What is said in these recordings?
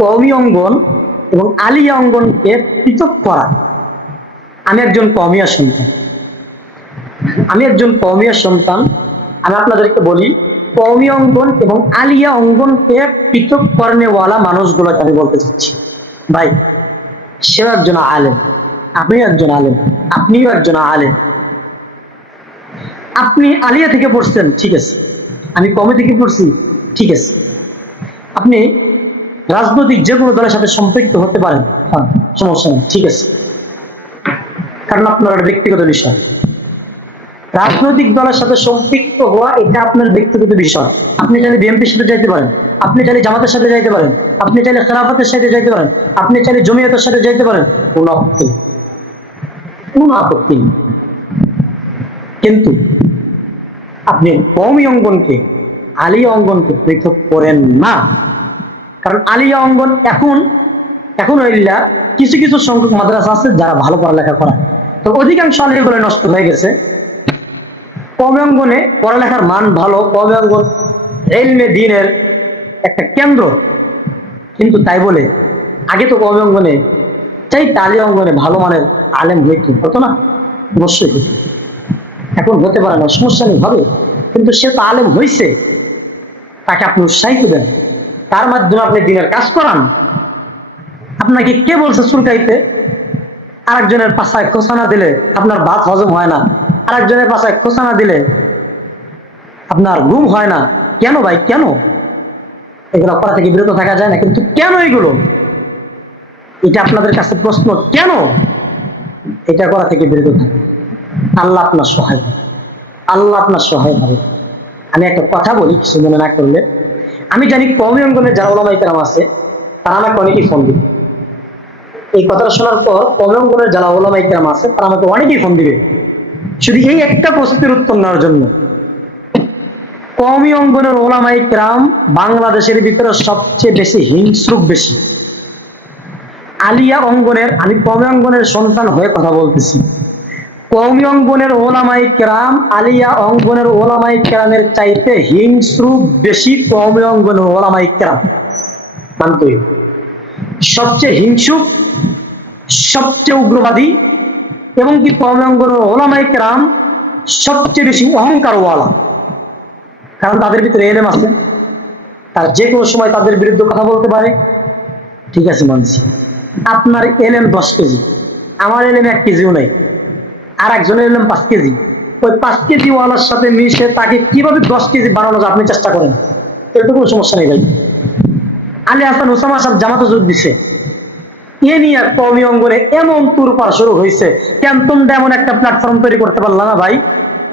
কওমি অঙ্গন এবং আলিয়া অঙ্গনকে পৃথক করা। আমি একজন কওমিয়া সন্তান, আমি আপনাদেরকে বলি, কওমি অঙ্গন এবং আলিয়া অঙ্গনকে পৃথক করেনেওয়ালা মানুষগুলোকে আমি বলতে চাচ্ছি, ভাই সেও একজন আলেম, আপনিও একজন আলেম, আপনিও একজন আলেম। আপনি আলিয়া থেকে পড়ছেন, ঠিক আছে, আমি কওমি থেকে পড়ছি, ঠিক আছে। আপনি রাজনৈতিক যে কোনো দলের সাথে সম্পৃক্ত হতে পারেন, হ্যাঁ, সমস্যা নেই, ঠিক আছে, কারণ আপনার ব্যক্তিগত বিষয়। রাজনৈতিক দলের সাথে সম্পৃক্ত হওয়া এটা আপনার ব্যক্তিগত বিষয়। আপনি চাইলে বিএনপির সাথে যাইতে পারেন, আপনি চাইলে জামাতের সাথে যাইতে পারেন, আপনি চাইলে খেলাফতের সাথে যাইতে পারেন, আপনি চাইলে জমিয়তের সাথে যাইতে পারেন, কোনো আপত্তি নেই, কোনো আপত্তি নেই। কিন্তু আপনি কওমি অঙ্গনকে আলিয়া অঙ্গনকে পৃথক করেন না। কারণ আলিয়া অঙ্গন এখন হইলা কিছু কিছু সংখ্যক মাদ্রাসা আছে যারা ভালো পড়ালেখা করায়, তো অধিকাংশ আলিয়াগুলো নষ্ট হয়ে গেছে। কওমি অঙ্গনে পড়ালেখার মান ভালো, কওমি অঙ্গন ইলমে দ্বীনের একটা কেন্দ্র, কিন্তু তাই বলে আগে তো কওমি অঙ্গনে চাইতে আলিয়া অঙ্গনে ভালো মানের আলেম হতো না? অবশ্যই হতো। এখন হতে পারে না, সমস্যা নেই, হবে, কিন্তু সে তো আলেম হয়েছে, তাকে আপনি উৎসাহিত দেন, তার মাধ্যমে আপনি দ্বীনের কাজ করান। আপনাকে কে বলছে চুলকাইতে? আরেকজনের পাশায় খোঁচা না দিলে আপনার ভাত হজম হয় না, আরেকজনের পাশায় খোঁচা না দিলে আপনার ঘুম হয় না। কেন ভাই, কেন? এগুলো করা থেকে বিরত থাকা যায় না, কিন্তু কেন এগুলো? এটা আপনাদের কাছে প্রশ্ন, কেন এটা করা থেকে বিরত থাকে? আল্লাহ আপনার সহায় হবে, আল্লাহ আপনার সহায় হবে। আমি একটা কথা বলি, কিছু মনে না করলে। আমি জানি কওমি অঙ্গনের যারা ওলামায়ে কেরাম আছে তারা আমাকে অনেকেই ফোন দিবে। এই কথাটা শোনার পর কওমি অঙ্গনের যারা ওলামায়ে কেরাম আছে তারা আমাকে অনেকেই ফোন দিবে শুধু এই একটা প্রশ্নের উত্তর নেওয়ার জন্য। কওমি অঙ্গনের ওলামায়ে কেরাম বাংলাদেশের ভিতরে সবচেয়ে বেশি হিংস্র, বেশি। আলিয়া অঙ্গনের, আমি কওমি অঙ্গনের সন্তান হয়ে কথা বলতেছি, কওমি অঙ্গনের ওলামায়ে কেরাম আলিয়া অঙ্গনের ওলামায়ে কেরামের চাইতে হিংস্র বেশি। কওমি অঙ্গনের ওলামায়ে কেরাম মানতে সবচেয়ে হিংসুক, সবচেয়ে উগ্রবাদী, এবং কি কওমি অঙ্গনের ওলামায়ে কেরাম সবচেয়ে বেশি অহংকারওয়ালা। কারণ তাদের ভিতরে এলেম আছে, তার যে কোনো সময় তাদের বিরুদ্ধে কথা বলতে পারে, ঠিক আছে, মানছি। আপনার এলেম 10 কেজি, আমার এলেম 1 কেজিও নাই, আর একজনের এলেম 5 কেজি। ওই 5 কেজি ওয়ালার সাথে মিশে তাকে কিভাবে 10 কেজি বানানো যায় আপনি চেষ্টা করেন, এর তো কোনো সমস্যা নেই ভাই। আলী হাসান ওসামা সাহেব জামাতে যোগ দিছে, এ নিয়ে কওমি অঙ্গনে এমন তুরপার শুরু হয়েছে, কেন তোমরা এমন একটা প্ল্যাটফর্ম তৈরি করতে পারলাম না ভাই?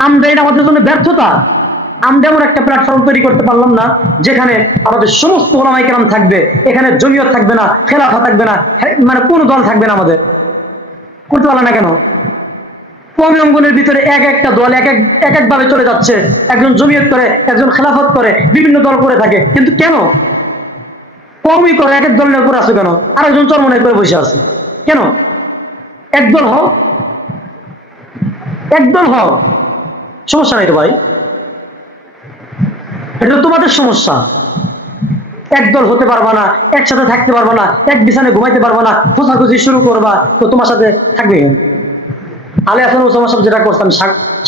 আমরা, এটা আমাদের জন্য ব্যর্থতা। আমরা এমন একটা প্ল্যাটফর্ম তৈরি করতে পারলাম না যেখানে আমাদের সমস্ত ওলামায়ে কেরাম থাকবে, এখানে জমিয়ত থাকবে না, খেলাফা থাকবে না, মানে কোন দল থাকবে না। আমাদের করতে পারলাম না কেন? কওমি অঙ্গনের ভিতরে এক একটা দল এক এক ভাবে চলে যাচ্ছে, একজন জমিয়ত করে, একজন খেলাফত করে, বিভিন্ন দল করে থাকে, কিন্তু কেন কওমি করে এক এক দলের উপর আছে কেন? আরেকজন চরমনাই করে বসে আছে কেন? একদল হও, একদল হও, সমস্যা নাই তো ভাই, এটা তোমাদের সমস্যা। একদল হতে পারবা না, একসাথে থাকতে পারবা না, এক বিছানে ঘুমাইতে পারবা না, খোঁচাখুচি শুরু করবা, তো তোমার সাথে থাকবে। আলী হাসান ওসামা সাহেব যেটা করছেন,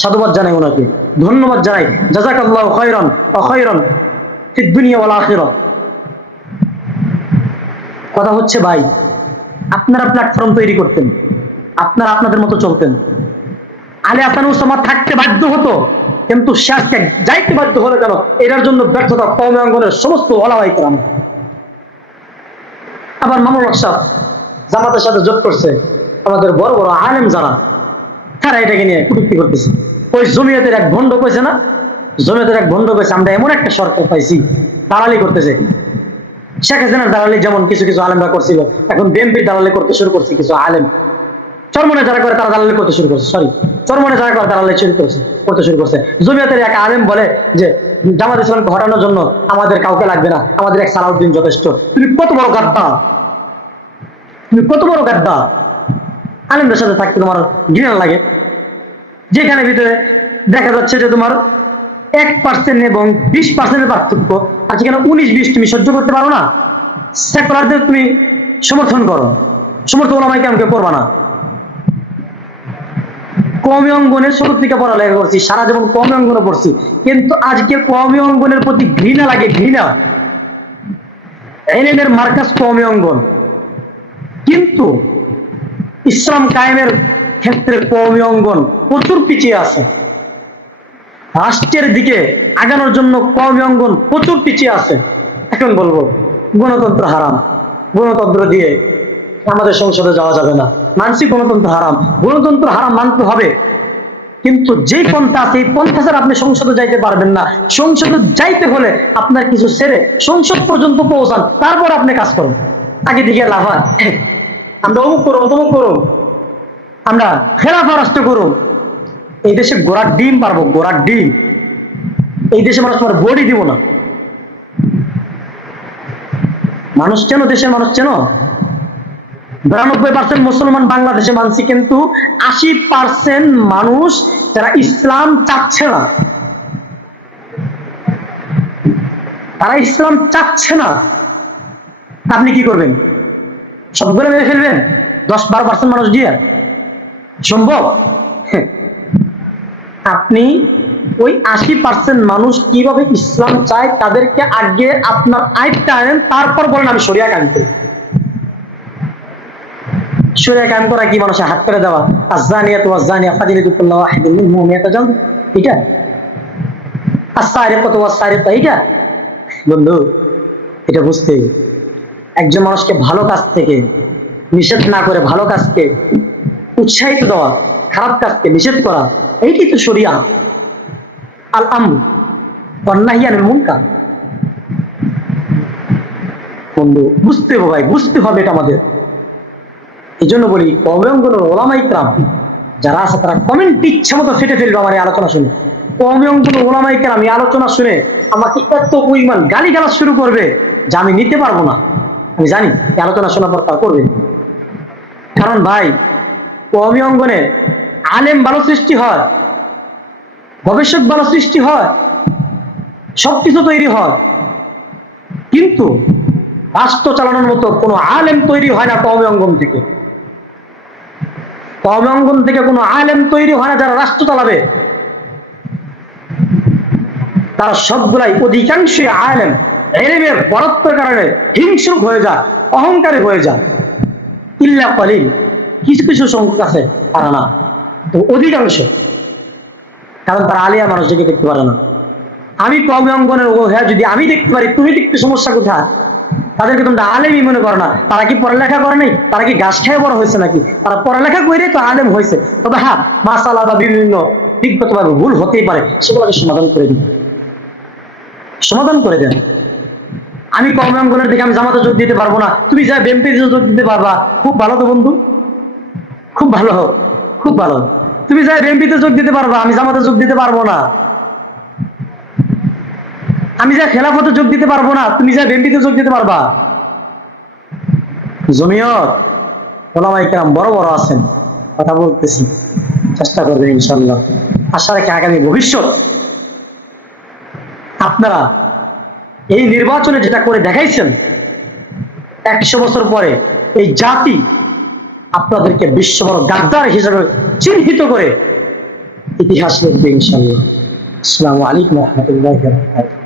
সাধুবাদ জানাই ওনাকে, ধন্যবাদ জানাই, জাযাকাল্লাহু খায়রান ওয়া খায়রান ফিদ দুনিয়া ওয়াল আখিরাহ। কথা হচ্ছে ভাই, আপনারা প্ল্যাটফর্ম তৈরি করতেন, আপনারা আপনাদের মতো চলতেন। আলী হাসান ওসামা থাকতে বাধ্য হতো, কিন্তু সে আজকে যাইতে বাধ্য হলো কেন? এটার জন্য ব্যর্থতা কওমি অঙ্গনের সমস্ত ওলামায়ে কেরাম। আবার মামুনুল হক সাহেব জামাতের সাথে যোগ করছে, আমাদের বড় বড় আলেম যারা, তারা এটাকে নিয়ে কটূক্তি করতেছে। ওই জমিয়তের এক ভণ্ড কইছে না, জমিয়তের এক ভণ্ড কইছে আমরা এমন একটা সরকার পাইছি, দালালি করতেছে। শেখ হাসিনার দালালি যেমন কিছু কিছু আলেমরা করছিল, এখন বিএনপির দালালি করতে শুরু করছে কিছু আলেম। চরমনে যারা করে তারা দালালি করতে শুরু করছে, চরমনে যারা করে দালালি করতে শুরু করছে। জমিয়তের এক আলেম বলে যে জামাত ইসলামকে হটানোর জন্য আমাদের কাউকে লাগবে না, আমাদের এক সালাউদ্দিন যথেষ্ট। তুমি কত বড় গাদ্দা, তুমি কত বড় গাদ্দা! আলেমদের সাথে থাকতে তোমার ঘৃণা লাগে, যেখানে ভিতরে দেখা যাচ্ছে যে তোমার 1% এবং 20% পার্থক্য, আর সেখানে 19-20 তুমি সহ্য করতে পারো না। সেকুলারদের তুমি সমর্থন করো, সমর্থন ওলামায়ে কেরামকে করবা না। কওমি অঙ্গনে ছোট থেকে পড়ালেখা করছি, সারা জীবন কওমি অঙ্গনে পড়ছি, কিন্তু আজকে কওমি অঙ্গনের প্রতি ঘৃণা লাগে, ঘৃণা। এলেমের মার্কাজ কওমি অঙ্গন, কিন্তু ইসলাম কায়েমের ক্ষেত্রে কওমি অঙ্গন প্রচুর পিছিয়ে আছে। রাষ্ট্রের দিকে আগানোর জন্য কওমি অঙ্গন প্রচুর পিছিয়ে আছে। এখন বলবো গণতন্ত্র হারাম, গণতন্ত্র দিয়ে আমাদের সংসদে যাওয়া যাবে না, মানসিক গণতন্ত্র হারাম, গণতন্ত্র হারাম মানতে হবে, কিন্তু যে পন্থা আছে এই পন্থা ছাড়া আপনি সংসদে যাইতে পারবেন না। সংসদে যাইতে হলে আপনার কিছু ছেড়ে সংসদ পর্যন্ত পৌঁছান, তারপর আপনি কাজ করুন। আগে দিকে লাভ হয় আমরা অমুক করুন তমুক করুন, আমরা খেলাফা রাষ্ট্র করুন। এই দেশে গোড়ার ডিম পারবো, গোড়ার ডিম। এই দেশে মানুষ তোমার বডি দিব না। মানুষ চেনো, দেশের মানুষ চেনো? 92% মুসলমান বাংলাদেশে মানছি, কিন্তু 80% মানুষ যারা ইসলাম চাচ্ছে না, তারা ইসলাম চাচ্ছে না। আপনি কি করবেন? সবগুলো মেরে ফেলবেন 10-12% মানুষ দিয়ে? সম্ভব? আপনি ওই 80% মানুষ কিভাবে ইসলাম চায় তাদেরকে আগে আপনার আইনটা আনেন, তারপর বলেন আমি শরিয়া কায়েম করি। শরিয়া কায়েম করা কি মানুষের হাত করে দেওয়া? আয-যানিয়াতু ওয়াজ-যানিয়া ফাজলিদু কুল্লা ওয়াহিদিন মিনহুম মিআতা জালদা, এটা? আস-সারিকাতু ওয়াস-সারিকা, এটা? বন্ধু, এটা বুঝতে, একজন মানুষকে ভালো কাজ থেকে নিষেধ না করে ভালো কাজকে উৎসাহিত দেওয়া, খারাপ কাজকে নিষেধ করা, এইটাই তো শরিয়া। আল আমর ওয়ান নাহই আনিল মুনকার। বন্ধু বুঝতে হবে ভাই, বুঝতে হবে এটা আমাদের। এই জন্য বলি কওমি অঙ্গনের ওলামায়ে কেরাম যারা আছে তারা কমেন্ট ইচ্ছা মতো ফেটে ফেলবে আমার এই আলোচনা শুনে। কওমি অঙ্গনের ওলামায়ে কেরাম এই আলোচনা শুনে আমাকে এত পরিমাণ গালিগালাজ শুরু করবে যে আমি নিতে পারবো না। আমি জানি এই আলোচনা শোনার পর তা করবে, কারণ ভাই কওমি অঙ্গনে আলেম ভালো সৃষ্টি হয়, গবেষক ভালো সৃষ্টি হয়, সবকিছু তৈরি হয়, কিন্তু রাষ্ট্র চালানোর মতো কোনো আলেম তৈরি হয় না কওমি অঙ্গন থেকে। কওমি অঙ্গন থেকে কোনো আলেম তৈরি হয় না যারা রাষ্ট্র চালাবে। তারা সবগুলাই অধিকাংশই আলেম ইলমের বরত্বের কারণে হিংস্র হয়ে যায়, অহংকারী হয়ে যায়। ইল্লা কলিল, কিছু কিছু সংখ্যক আছে তারা না, তো অধিকাংশ, কারণ তারা আলিয়া মানুষকে দেখতে পারে না। আমি কওমি অঙ্গনের ও হ্যাঁ যদি আমি দেখতে পারি, তুমি দেখতে সমস্যা কোথায়? তাদেরকে তোমরা আলেমই মনে করো না। তারা কি পড়ালেখা করে নাই? তারা কি ঘাস খেয়ে বড় হয়েছে নাকি? তারা পড়ালেখা করে তো আলেম হয়েছে। তবে হ্যাঁ, মাসালা বা বিভিন্ন দিকগতভাবে ভুল হতেই পারে, সেগুলোকে সমাধান করে দিন, সমাধান করে দেন। আমি কওমি অঙ্গনের দিকে আমি জামাতে যোগ দিতে পারবো না, তুমি যা বিএনপিতে যোগ দিতে পারবা, খুব ভালো তো বন্ধু, খুব ভালো, খুব ভালো। তুমি যা বিএনপিতে যোগ দিতে পারবা, আমি জামাতে যোগ দিতে পারবো না। আমি যা খেলাফতে যোগ দিতে পারবো না, তুমি যা বিএনপিতে যোগ দিতে পারবা। জমিয়ত ওলামায়ে কেরাম বড় বড় আছেন, কথা বলতেছি, চেষ্টা করবেন ইনশাআল্লাহ। আশা রাখি আগামী ভবিষ্যৎ আপনারা এই নির্বাচনে যেটা করে দেখাইছেন, 100 বছর পরে এই জাতি আপনাদেরকে বিশ্ববড় গাদ্দার হিসেবে চিহ্নিত করে ইতিহাস লিখবে ইনশাআল্লাহ। আসসালামু আলাইকুম ওয়া রাহমাতুল্লাহি ওয়া বারাকাতুহু।